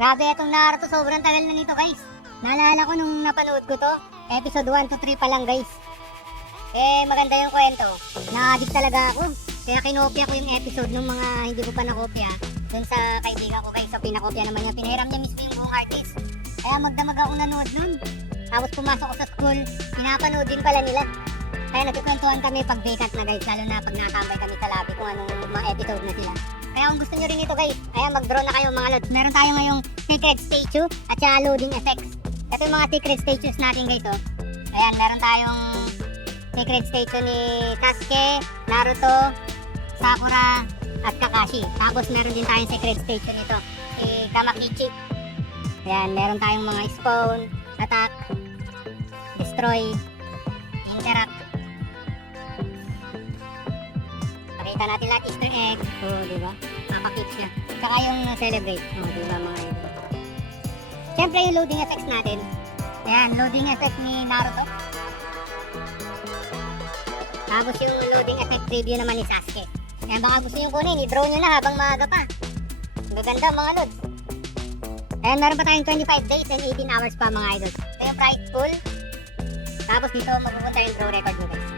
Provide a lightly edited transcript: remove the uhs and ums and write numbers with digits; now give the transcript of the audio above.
Grabe itong Naruto, sobrang tagal na nito guys. Naalala ko nung napanood ko to, episode 1 to 3 pa lang guys. Maganda yung kwento. Na-addict talaga ako. Kaya kinopya ko yung episode nung mga hindi ko pa nakopya. Dun sa kaibigan ko guys, so pinakopya naman niya. Pinahiram niya mismo yung buong artist. Kaya magdamag ako nanood nun. Tapos pumasok ko sa school, pinapanood din pala nila. Kaya nagkukwentuhan kami pag vacant na guys, lalo na pag nakatambay kami sa lobby kung anong mga episode na sila. Kaya kung gusto nyo rin ito guys, ayan mag-draw na kayo mga lods. Meron tayo ngayong secret statue at saka loading effects. Ito yung mga secret statues natin guys oh. Ayan, meron tayong secret statue ni Sasuke, Naruto, Sakura, at Kakashi. Tapos meron din tayong secret statue nito, si Kamakichi. Ayan, meron tayong mga spawn, attack, destroy, interact. Pakita natin lahat Easter egg. Oo, diba? Nakaka-keeps niya. Saka yung celebrate. Oo, diba mga ito. Siyempre yung loading effects natin. Ayan, loading effect ni Naruto. Tapos yung loading effect preview naman ni Sasuke. Ayan, baka gusto nyo kunin, i-draw nyo na habang maaga pa. Maganda mga lods. Ayan, meron pa tayong 25 days and 18 hours pa mga idols. Ito yung prize pool. Tapos dito mapupunta yung draw record nyo guys.